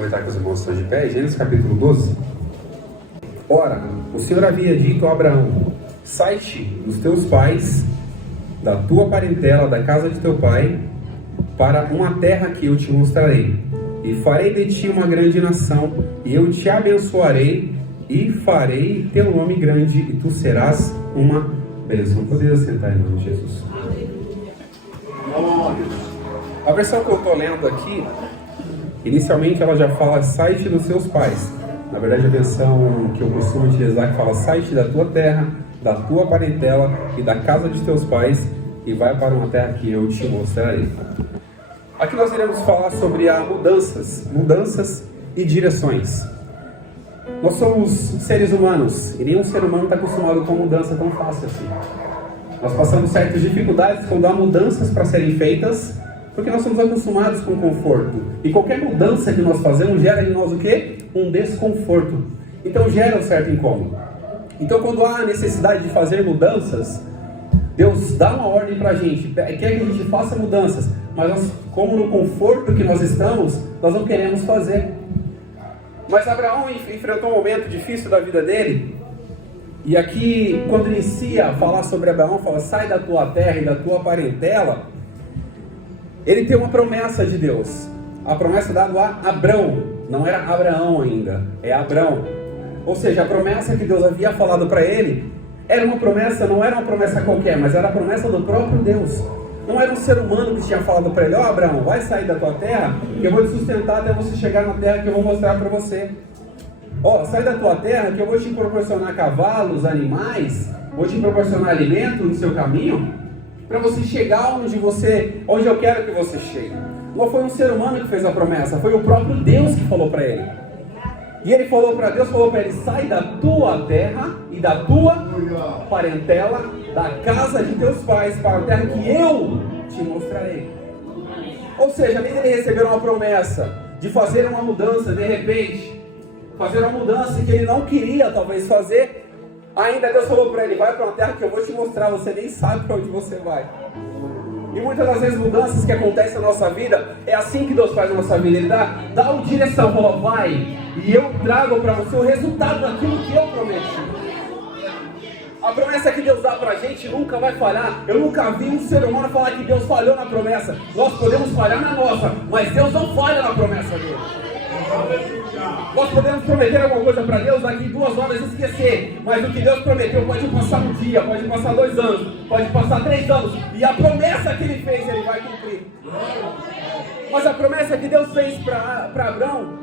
aproveitar que os irmãos estão de pé, Gênesis capítulo 12. Ora, o Senhor havia dito a Abraão: sai-te dos teus pais, da tua parentela, da casa de teu pai, para uma terra que eu te mostrarei. E farei de ti uma grande nação, e eu te abençoarei, e farei teu nome grande, e tu serás uma bênção. Poderia sentar em nome de Jesus. A versão que eu estou lendo aqui, inicialmente ela já fala: sai-te dos seus pais. Na verdade, a versão que eu costumo utilizar que fala: sai-te da tua terra, da tua parentela e da casa de teus pais, e vai para uma terra que eu te mostrarei. Aqui nós iremos falar sobre mudanças e direções. Nós somos seres humanos, e nenhum ser humano está acostumado com mudança tão fácil assim. Nós passamos certas dificuldades quando há mudanças para serem feitas, porque nós somos acostumados com conforto. E qualquer mudança que nós fazemos gera em nós o quê? Um desconforto. Então gera um certo incômodo. Então quando há necessidade de fazer mudanças, Deus dá uma ordem para a gente, quer que a gente faça mudanças, mas nós, como no conforto que nós estamos, nós não queremos fazer. Mas Abraão enfrentou um momento difícil da vida dele, e aqui, quando inicia a falar sobre Abraão, fala: sai da tua terra e da tua parentela. Ele tem uma promessa de Deus, a promessa dada a Abrão, não era Abraão ainda, é Abrão. Ou seja, a promessa que Deus havia falado para ele, era uma promessa, não era uma promessa qualquer, mas era a promessa do próprio Deus. Não era um ser humano que tinha falado para ele: ó, Abraão, vai sair da tua terra, que eu vou te sustentar até você chegar na terra que eu vou mostrar para você. Ó, sai da tua terra, que eu vou te proporcionar cavalos, animais, vou te proporcionar alimento no seu caminho, para você chegar onde eu quero que você chegue. Não foi um ser humano que fez a promessa, foi o próprio Deus que falou para ele. E ele falou para ele: sai da tua terra e da tua parentela, da casa de teus pais, para a terra que eu te mostrarei. Ou seja, além dele receber uma promessa de fazer uma mudança, de repente, fazer uma mudança que ele não queria talvez fazer, ainda Deus falou para ele: vai para uma terra que eu vou te mostrar, você nem sabe para onde você vai. E muitas das vezes mudanças que acontecem na nossa vida, é assim que Deus faz na nossa vida. Ele dá uma direção, fala: vai, e eu trago para você o resultado daquilo que eu prometi. A promessa que Deus dá para a gente nunca vai falhar. Eu nunca vi um ser humano falar que Deus falhou na promessa. Nós podemos falhar na nossa, mas Deus não falha na promessa dele. Nós podemos prometer alguma coisa para Deus, daqui 2 horas esquecer, mas o que Deus prometeu pode passar um dia, pode passar 2 anos, pode passar 3 anos, e a promessa que ele fez, ele vai cumprir. Mas a promessa que Deus fez para Abraão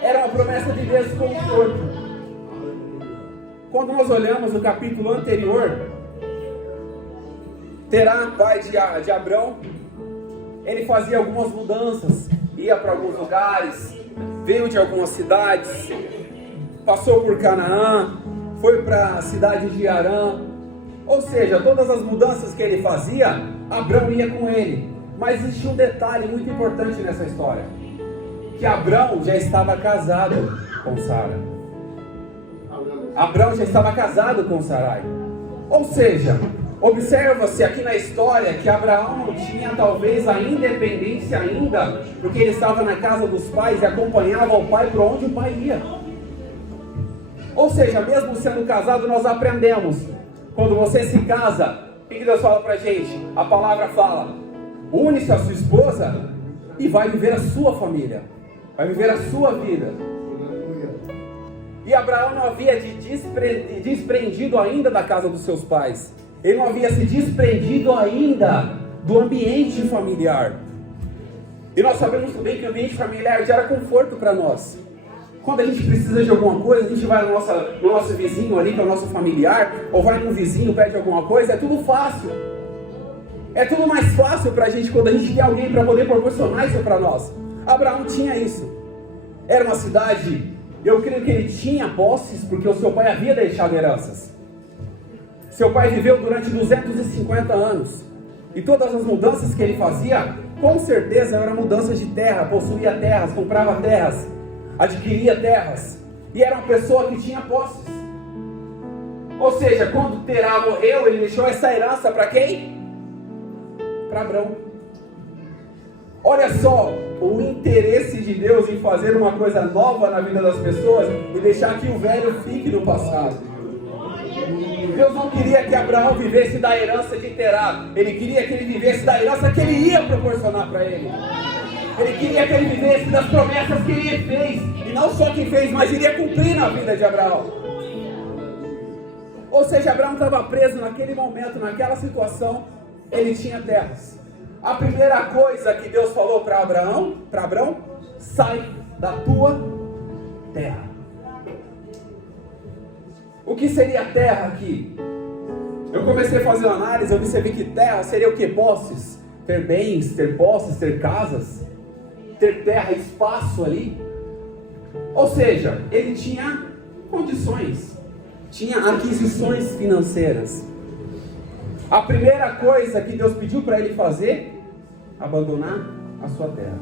era uma promessa de desconforto. Quando nós olhamos o capítulo anterior, Terá, pai de Abrão, ele fazia algumas mudanças, ia para alguns lugares, veio de algumas cidades, passou por Canaã, foi para a cidade de Harã. Ou seja, todas as mudanças que ele fazia, Abrão ia com ele. Mas existe um detalhe muito importante nessa história, que Abrão já estava casado com Sara. Abrão já estava casado com Sarai. Ou seja, observa-se aqui na história que Abraão não tinha talvez a independência ainda, porque ele estava na casa dos pais e acompanhava o pai por onde o pai ia. Ou seja, mesmo sendo casado, nós aprendemos, quando você se casa, o que Deus fala pra gente? A palavra fala: une-se a sua esposa e vai viver a sua família, vai viver a sua vida. E Abraão não havia desprendido ainda da casa dos seus pais. Ele não havia se desprendido ainda do ambiente familiar. E nós sabemos também que o ambiente familiar gera conforto para nós. Quando a gente precisa de alguma coisa, a gente vai no nosso vizinho ali, que é o nosso familiar, ou vai no vizinho, pede alguma coisa, é tudo fácil. É tudo mais fácil para a gente quando a gente tem alguém para poder proporcionar isso para nós. Abraão tinha isso. Era uma cidade, eu creio que ele tinha posses, porque o seu pai havia deixado heranças. Seu pai viveu durante 250 anos. E todas as mudanças que ele fazia, com certeza eram mudanças de terra. Possuía terras, comprava terras, adquiria terras. E era uma pessoa que tinha posses. Ou seja, quando Terá morreu, ele deixou essa herança para quem? Para Abrão. Olha só o interesse de Deus em fazer uma coisa nova na vida das pessoas e deixar que o velho fique no passado. Deus não queria que Abraão vivesse da herança de Terá. Ele queria que ele vivesse da herança que ele ia proporcionar para ele. Ele queria que ele vivesse das promessas que ele fez. E não só que fez, mas iria cumprir na vida de Abraão. Ou seja, Abraão estava preso naquele momento, naquela situação. Ele tinha terras. A primeira coisa que Deus falou para Abraão, sai da tua terra. O que seria terra aqui? Eu comecei a fazer uma análise, eu percebi que terra seria o que? Posses, ter bens, ter posses, ter casas, ter terra, espaço ali. Ou seja, ele tinha condições, tinha aquisições financeiras. A primeira coisa que Deus pediu para ele fazer, abandonar a sua terra,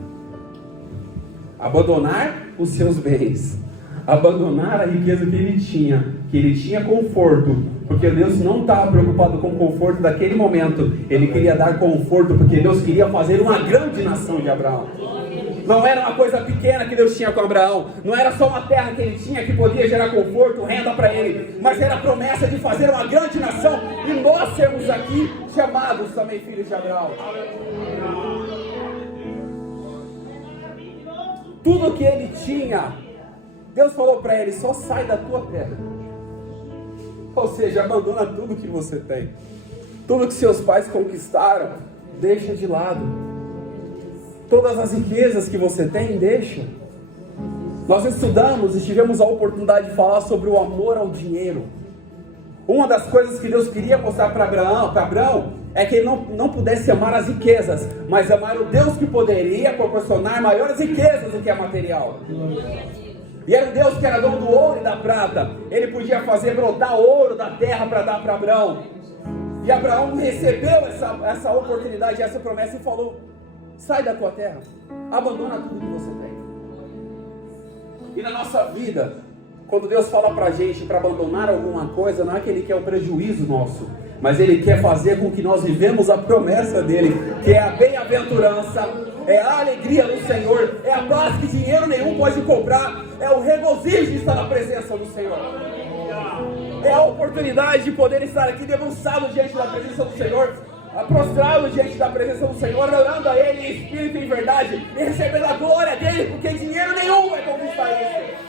abandonar os seus bens, abandonar a riqueza que ele tinha conforto, porque Deus não estava preocupado com o conforto daquele momento. Ele queria dar conforto, porque Deus queria fazer uma grande nação de Abraão. Não era uma coisa pequena que Deus tinha com Abraão, não era só uma terra que ele tinha que podia gerar conforto, renda para ele, mas era a promessa de fazer uma grande nação, e nós sermos aqui chamados também filhos de Abraão. Tudo que ele tinha, Deus falou para ele: só sai da tua terra. Ou seja, abandona tudo que você tem. Tudo que seus pais conquistaram, deixa de lado. Todas as riquezas que você tem, deixa. Nós estudamos e tivemos a oportunidade de falar sobre o amor ao dinheiro. Uma das coisas que Deus queria mostrar para Abraão é que ele não pudesse amar as riquezas, mas amar o Deus que poderia proporcionar maiores riquezas do que a material. E era um Deus que era dono do ouro e da prata. Ele podia fazer brotar ouro da terra para dar para Abraão. E Abraão recebeu essa oportunidade, essa promessa, e falou: sai da tua terra, abandona tudo que você tem. E na nossa vida, quando Deus fala para a gente para abandonar alguma coisa, não é que Ele quer o prejuízo nosso, mas Ele quer fazer com que nós vivemos a promessa dEle, que é a bem-aventurança, é a alegria do Senhor, é a paz que dinheiro nenhum pode comprar, é o regozijo de estar na presença do Senhor, é a oportunidade de poder estar aqui debruçado diante da presença do Senhor, prostrado diante da presença do Senhor, orando a Ele em espírito e em verdade, e recebendo a glória dEle, porque dinheiro nenhum vai conquistar isso.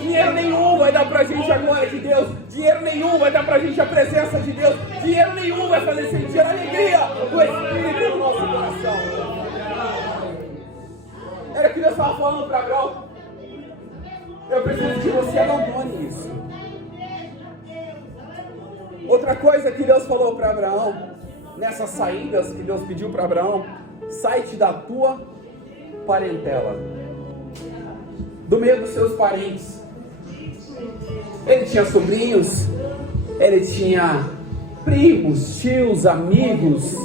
Dinheiro nenhum vai dar pra gente a glória de Deus. Dinheiro nenhum vai dar pra gente a presença de Deus. Dinheiro nenhum vai fazer sentir a alegria do Espírito no nosso coração. Era que Deus estava falando para Abraão: eu preciso que você abandone isso. Outra coisa que Deus falou para Abraão, nessas saídas que Deus pediu para Abraão: sai-te da tua parentela, do meio dos seus parentes. Ele tinha sobrinhos, ele tinha primos, tios, amigos,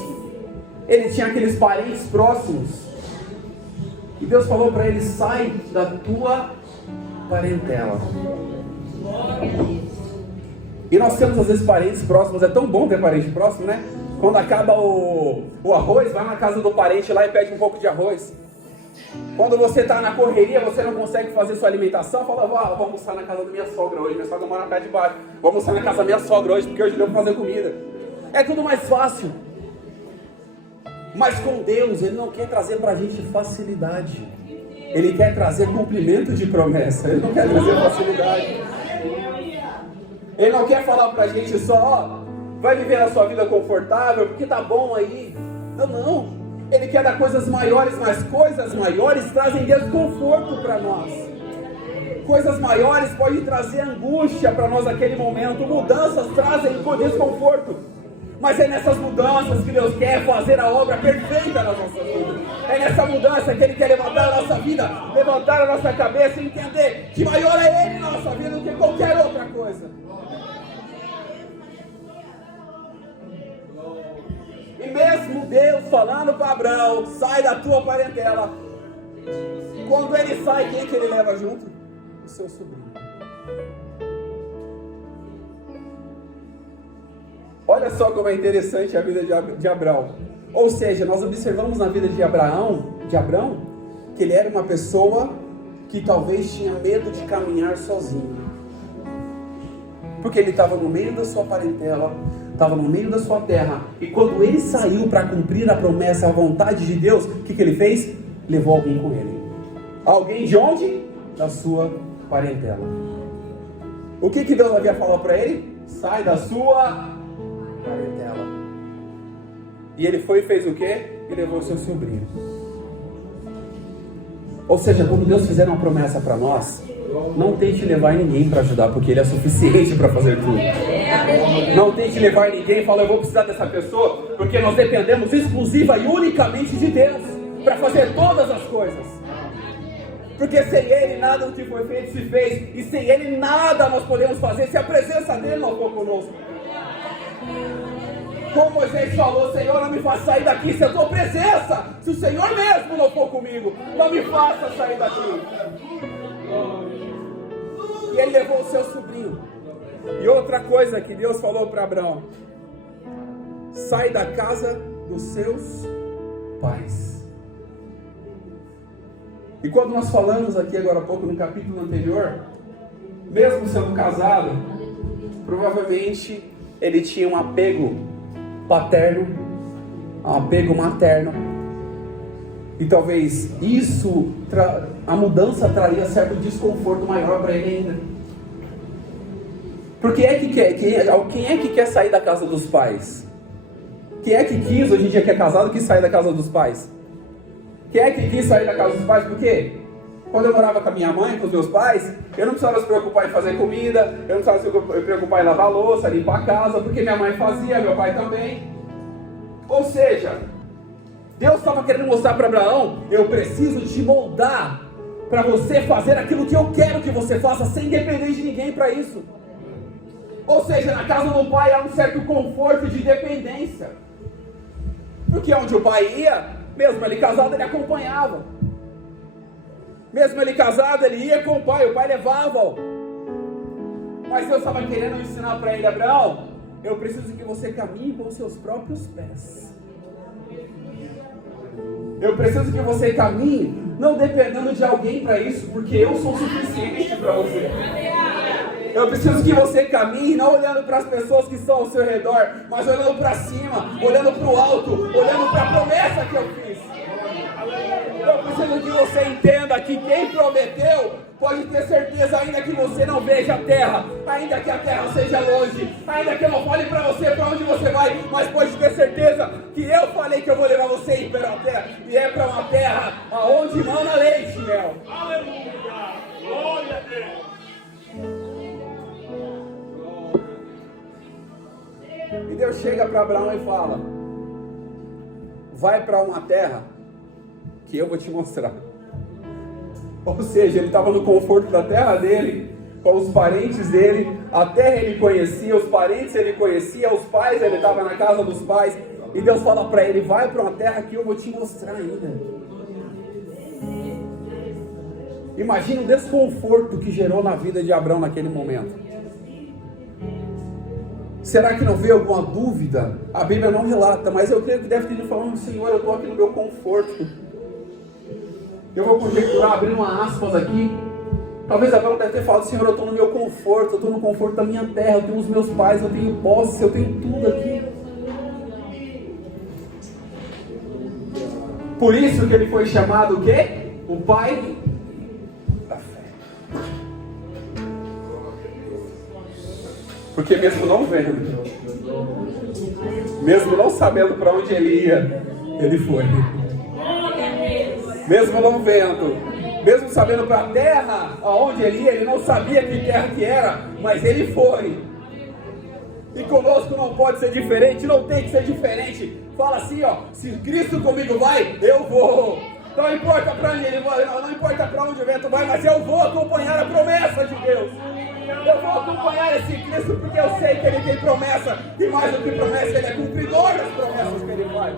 ele tinha aqueles parentes próximos. E Deus falou para ele: sai da tua parentela. E nós temos às vezes parentes próximos. É tão bom ter parente próximo, né? Quando acaba o arroz, vai na casa do parente lá e pede um pouco de arroz. Quando você está na correria, você não consegue fazer sua alimentação, fala: vou almoçar na casa da minha sogra hoje. Minha sogra mora na pé de baixo. Vou almoçar na casa da minha sogra hoje, porque hoje deu para fazer comida. É tudo mais fácil. Mas com Deus, Ele não quer trazer para a gente facilidade. Ele quer trazer cumprimento de promessa. Ele não quer trazer facilidade. Ele não quer falar para a gente só: vai viver a sua vida confortável, porque tá bom aí. Não. Ele quer dar coisas maiores, mas coisas maiores trazem desconforto para nós. Coisas maiores podem trazer angústia para nós naquele momento. Mudanças trazem desconforto. Mas é nessas mudanças que Deus quer fazer a obra perfeita nas nossas vidas. É nessa mudança que Ele quer levantar a nossa vida, levantar a nossa cabeça e entender que maior é Ele na nossa vida do que qualquer outra coisa. E mesmo Deus falando para Abraão: sai da tua parentela, quando ele sai, quem que ele leva junto? O seu sobrinho. Olha só como é interessante a vida de Abraão. Ou seja, nós observamos na vida de Abraão que ele era uma pessoa que talvez tinha medo de caminhar sozinho. Porque ele estava no meio da sua parentela, estava no meio da sua terra. E quando ele saiu para cumprir a promessa, a vontade de Deus, o que ele fez? Levou alguém com ele. Alguém de onde? Da sua parentela. O que Deus havia falado para ele? Sai da sua parentela. E ele foi e fez o quê? E levou o seu sobrinho. Ou seja, quando Deus fizer uma promessa para nós, não tente levar ninguém para ajudar, porque Ele é suficiente para fazer tudo. Não tente levar ninguém e falar, eu vou precisar dessa pessoa, porque nós dependemos exclusiva e unicamente de Deus para fazer todas as coisas. Porque sem Ele nada do que foi feito se fez, e sem Ele nada nós podemos fazer se a presença dEle não for conosco. Como Moisés falou, Senhor, não me faça sair daqui sem a tua presença. Se o Senhor mesmo não for comigo, não me faça sair daqui. E ele levou o seu sobrinho. E outra coisa que Deus falou para Abraão: sai da casa dos seus pais. E quando nós falamos aqui agora há pouco no capítulo anterior, mesmo sendo casado, provavelmente ele tinha um apego paterno, um apego materno, e talvez isso, a mudança traria certo desconforto maior para ele ainda. Porque quem é que quer sair da casa dos pais? Quem é que quis, hoje em dia que é casado, quis sair da casa dos pais? Quem é que quis sair da casa dos pais? Por quê? Quando eu morava com a minha mãe, com os meus pais, eu não precisava se preocupar em fazer comida, eu não precisava se preocupar em lavar a louça, limpar a casa, porque minha mãe fazia, meu pai também. Ou seja, Deus estava querendo mostrar para Abraão: eu preciso te moldar para você fazer aquilo que eu quero que você faça, sem depender de ninguém para isso. Ou seja, na casa do pai há um certo conforto de dependência. Porque onde o pai ia, mesmo ele casado, ele acompanhava. Mesmo ele casado, ele ia com o pai levava-o. Mas Deus estava querendo ensinar para ele: Abraão, eu preciso que você caminhe com os seus próprios pés. Eu preciso que você caminhe, não dependendo de alguém para isso, porque eu sou suficiente para você. Eu preciso que você caminhe, não olhando para as pessoas que estão ao seu redor, mas olhando para cima, olhando para o alto, olhando para a promessa que eu fiz. Eu preciso que você entenda que quem prometeu, pode ter certeza, ainda que você não veja a terra, ainda que a terra seja longe, ainda que eu não fale para você para onde você vai, mas pode ter certeza que eu falei que eu vou levar você ir para a terra, e é para uma terra aonde mana leite e mel. Aleluia! Glória a Deus! E Deus chega para Abraão e fala: vai para uma terra que eu vou te mostrar. Ou seja, ele estava no conforto da terra dele, com os parentes dele, a terra ele conhecia, os parentes ele conhecia, os pais, ele estava na casa dos pais, e Deus fala para ele: vai para uma terra que eu vou te mostrar ainda. Imagina o desconforto que gerou na vida de Abraão naquele momento. Será que não veio alguma dúvida? A Bíblia não relata, mas eu creio que deve ter ido falando: Senhor, eu estou aqui no meu conforto. Eu vou conjecturar, abrir uma aspas aqui. Talvez Abraão deve ter falado: Senhor, eu estou no meu conforto, eu estou no conforto da minha terra, eu tenho os meus pais, eu tenho posse, eu tenho tudo aqui. Por isso que ele foi chamado o quê? O pai da fé. Porque mesmo não vendo, mesmo não sabendo para onde ele ia, ele foi. Mesmo não vendo, mesmo sabendo para a terra aonde ele ia, ele não sabia que terra que era, mas ele foi. E conosco não pode ser diferente, não tem que ser diferente. Fala assim, ó: se Cristo comigo vai, eu vou. Não importa para onde ele vai, não importa para onde o vento vai, mas eu vou acompanhar a promessa de Deus. Eu vou acompanhar esse Cristo, porque eu sei que ele tem promessa, e mais do que promessa, ele é cumpridor das promessas que ele faz.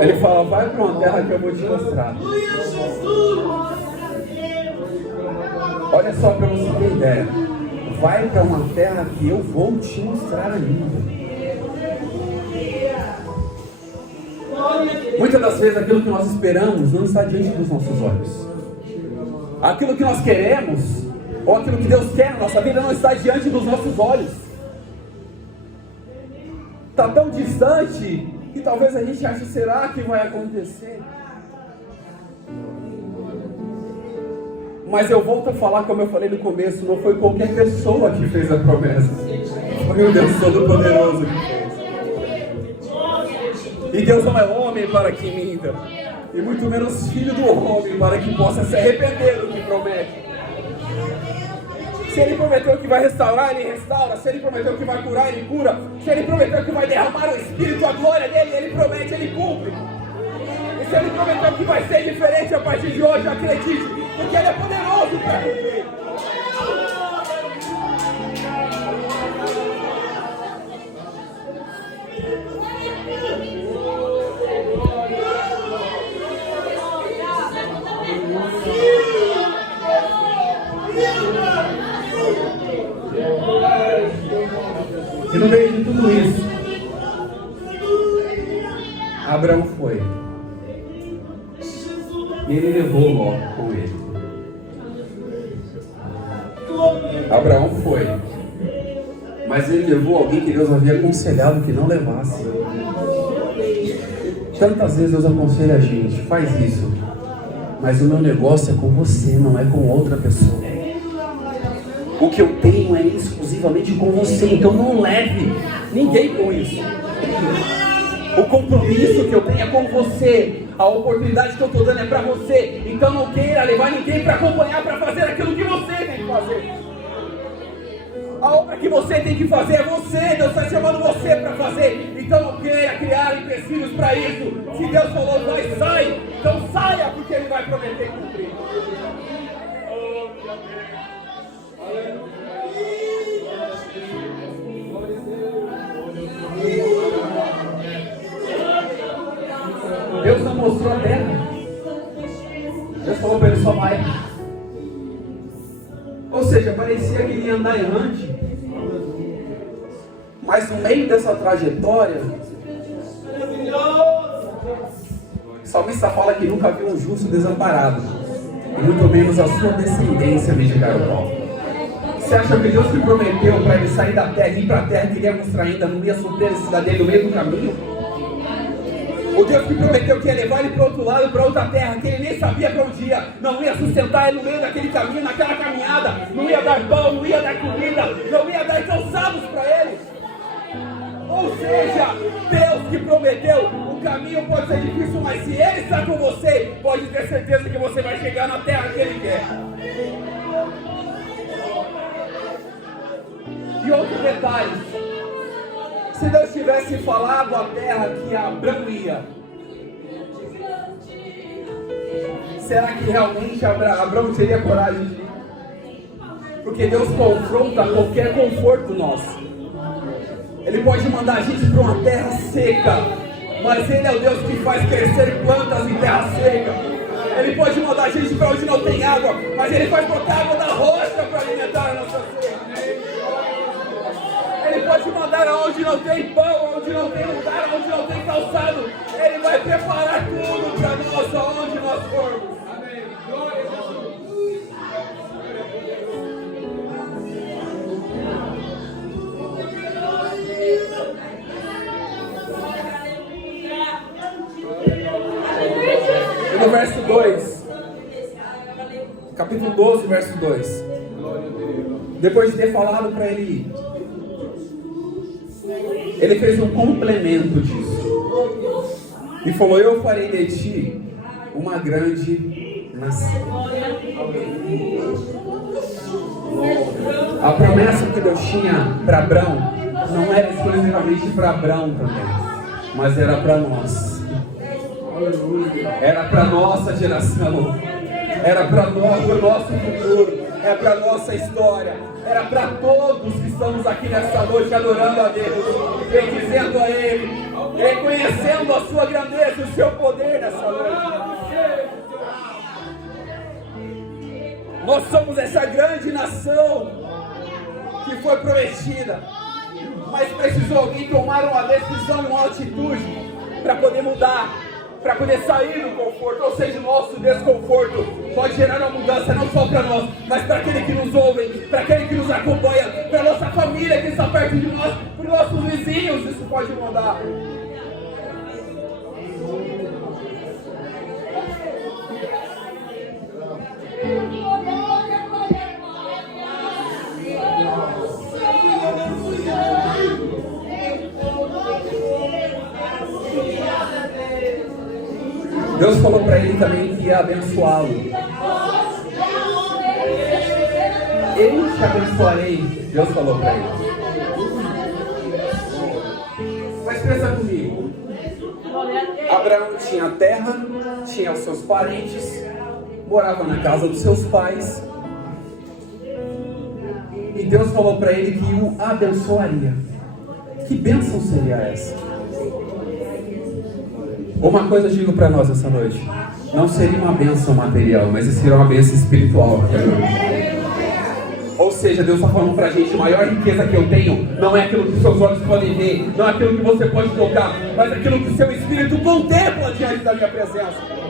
Ele fala: vai para uma terra que eu vou te mostrar. Olha só para você ter ideia. Vai para uma terra que eu vou te mostrar ainda. Muitas das vezes aquilo que nós esperamos não está diante dos nossos olhos. Aquilo que nós queremos, ou aquilo que Deus quer na nossa vida, não está diante dos nossos olhos. Está tão distante que talvez a gente ache, será que vai acontecer? Mas eu volto a falar, como eu falei no começo, não foi qualquer pessoa que fez a promessa. Foi o Deus Todo-Poderoso que fez. E Deus não é homem para que minta, e muito menos filho do homem para que possa se arrepender do que promete. Se Ele prometeu que vai restaurar, Ele restaura. Se Ele prometeu que vai curar, Ele cura. Se Ele prometeu que vai derramar o Espírito, a glória dEle, Ele promete, Ele cumpre. E se Ele prometeu que vai ser diferente a partir de hoje, acredite, porque Ele é poderoso para cumprir. E no meio de tudo isso, Abraão foi. E ele levou Ló com ele. Abraão foi. Mas ele levou alguém que Deus havia aconselhado que não levasse. Tantas vezes Deus aconselha a gente, faz isso. Mas o meu negócio é com você, não é com outra pessoa. O que eu tenho é exclusivamente com você, então não leve ninguém com isso. O compromisso que eu tenho é com você. A oportunidade que eu estou dando é para você. Então não queira levar ninguém para acompanhar, para fazer aquilo que você tem que fazer. A obra que você tem que fazer é você. Deus está chamando você para fazer. Então não queira criar empecilhos para isso. Se Deus falou, vai, sai. Então saia, porque Ele vai prometer cumprir. Deus não mostrou a terra. Deus falou para ele, só vai. Ou seja, parecia que ele ia andar errante. Mas no meio dessa trajetória, o salmista fala que nunca viu um justo desamparado, e muito menos a sua descendência mendigar o pão. Você acha que Deus que prometeu para ele sair da terra e ir para a terra que ele ia mostrar ainda, não ia surpreender a necessidade dele no meio do caminho? O Deus que prometeu que ia levar ele para o outro lado, para outra terra, que ele nem sabia para onde ia, não ia sustentar ele no meio daquele caminho, naquela caminhada, não ia dar pão, não ia dar comida, não ia dar calçados para ele. Ou seja, Deus que prometeu, o caminho pode ser difícil, mas se Ele está com você, pode ter certeza que você vai chegar na terra que Ele quer. E outro detalhe, se Deus tivesse falado a terra que Abraão ia, será que realmente Abraão teria coragem de ir? Porque Deus confronta qualquer conforto nosso. Ele pode mandar a gente para uma terra seca, mas Ele é o Deus que faz crescer plantas em terra seca. Ele pode mandar a gente para onde não tem água, mas Ele faz brotar água da rocha para alimentar a nossa sede. Ele pode mandar aonde não tem pão, aonde não tem lugar, aonde não tem calçado. Ele vai preparar tudo para nós, aonde nós formos. Amém. Glória a Jesus. E no verso 2, capítulo 12, verso 2, depois de ter falado para ele ir, ele fez um complemento disso e falou: eu farei de ti uma grande nação. A promessa que Deus tinha para Abraão não era exclusivamente para Abraão também, mas era para nós. Era para nossa geração, era para nós, o nosso futuro, é para nossa história, era para todos que estamos aqui nesta noite adorando a Deus, bendizendo a Ele, reconhecendo a sua grandeza, o seu poder nessa noite. Nós somos essa grande nação que foi prometida, mas precisou alguém tomar uma decisão e uma atitude para poder mudar, para poder sair do conforto. Ou seja, o nosso desconforto pode gerar uma mudança não só para nós, mas para aquele que nos ouve, para aquele que nos acompanha, para a nossa família que está perto de nós, para os nossos vizinhos. Isso pode mudar. Deus falou para ele também que ia abençoá-lo. Eu te abençoarei, Deus falou para ele. Mas pensa comigo. Abraão tinha terra, tinha os seus parentes, morava na casa dos seus pais. E Deus falou para ele que o abençoaria. Que bênção seria essa? Uma coisa eu digo para nós essa noite: não seria uma bênção material, mas seria uma bênção espiritual. Ou seja, Deus está falando para a gente: a maior riqueza que eu tenho não é aquilo que seus olhos podem ver, não é aquilo que você pode tocar, mas aquilo que seu espírito contempla diante da minha presença.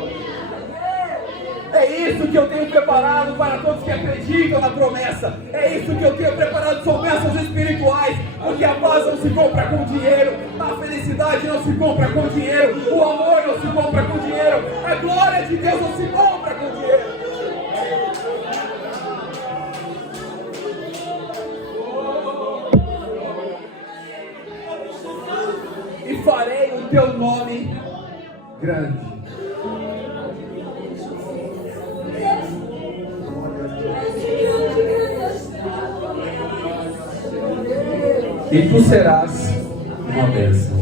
É isso que eu tenho preparado para todos que acreditam na promessa. É isso que eu tenho preparado, são bênçãos espirituais. Porque a paz não se compra com dinheiro, a felicidade não se compra com dinheiro, o amor não se compra com dinheiro, a glória de Deus não se compra com dinheiro. E farei o teu nome grande. E tu serás uma bênção.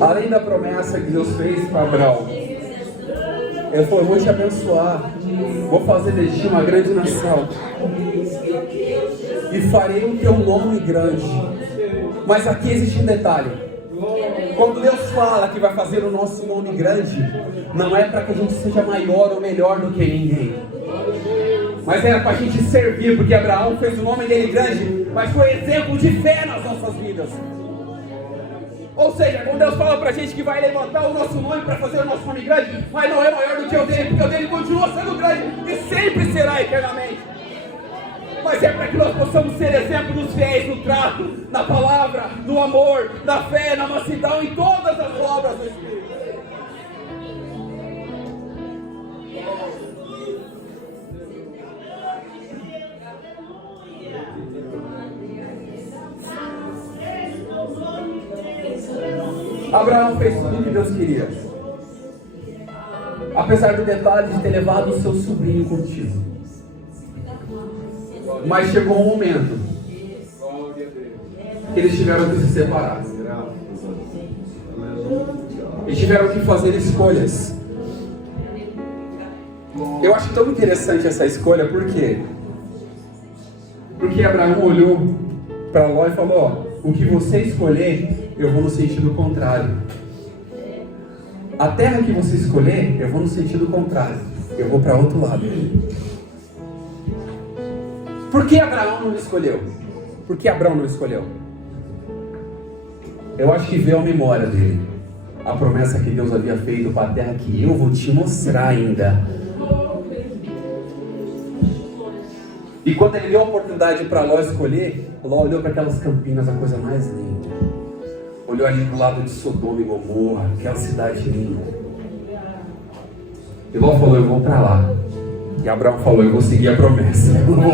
Além da promessa que Deus fez para Abraão, Ele falou: eu vou te abençoar, vou fazer de ti uma grande nação, e farei o teu nome grande. Mas aqui existe um detalhe: quando Deus fala que vai fazer o nosso nome grande, não é para que a gente seja maior ou melhor do que ninguém, mas era para a gente servir, porque Abraão fez o nome dele grande, mas foi exemplo de fé nas nossas vidas. Ou seja, quando Deus fala para a gente que vai levantar o nosso nome para fazer o nosso nome grande, mas não é maior do que o dele, porque o dele continua sendo grande e sempre será eternamente. Mas é para que nós possamos ser exemplo dos fiéis no trato, na palavra, no amor, na fé, na mansidão, em todas as obras do Espírito. Abraão fez tudo o que Deus queria, apesar do detalhe de ter levado o seu sobrinho contigo. Mas chegou um momento que eles tiveram que se separar e tiveram que fazer escolhas. Eu acho tão interessante essa escolha. Por quê? Porque Abraão olhou para Ló e falou: ó, o que você escolher, eu vou no sentido contrário. A terra que você escolher, eu vou no sentido contrário. Eu vou para outro lado. Por que Abraão não escolheu? Por que Abraão não escolheu? Eu acho que veio a memória dele a promessa que Deus havia feito para a terra que eu vou te mostrar ainda. E quando ele deu a oportunidade para Ló escolher, Ló olhou para aquelas campinas, a coisa mais linda. Olhou ali do lado de Sodoma e Gomorra, aquela cidade linda. E Ló falou: eu vou para lá. E Abraão falou: eu vou seguir a promessa. Eu não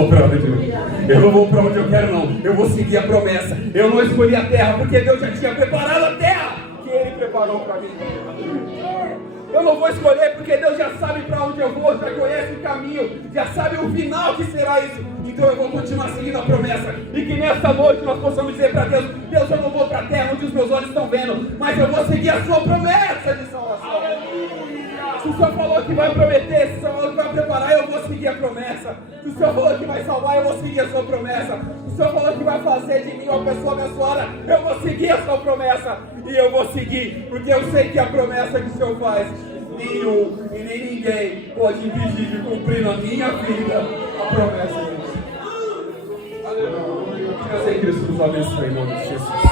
vou para onde eu quero, não. Eu vou seguir a promessa. Eu não escolhi a terra, porque Deus já tinha preparado a terra que Ele preparou para mim. Eu não vou escolher porque Deus já sabe para onde eu vou, já conhece o caminho, já sabe o final que será isso. Então eu vou continuar seguindo a promessa. E que nesta noite nós possamos dizer para Deus: Deus, eu não vou para a terra onde os meus olhos estão vendo, mas eu vou seguir a sua promessa de salvação. Se o Senhor falou que vai prometer, se o Senhor falou que vai preparar, eu vou seguir a promessa. Se o Senhor falou que vai salvar, eu vou seguir a sua promessa. Se o Senhor falou que vai fazer de mim uma pessoa abençoada, eu vou seguir a sua promessa. E eu vou seguir, porque eu sei que a promessa que o Senhor faz nenhum e nem ninguém pode impedir de cumprir na minha vida a promessa de Deus. Aleluia. Que Deus em Cristo nos abençoe em nome de Jesus.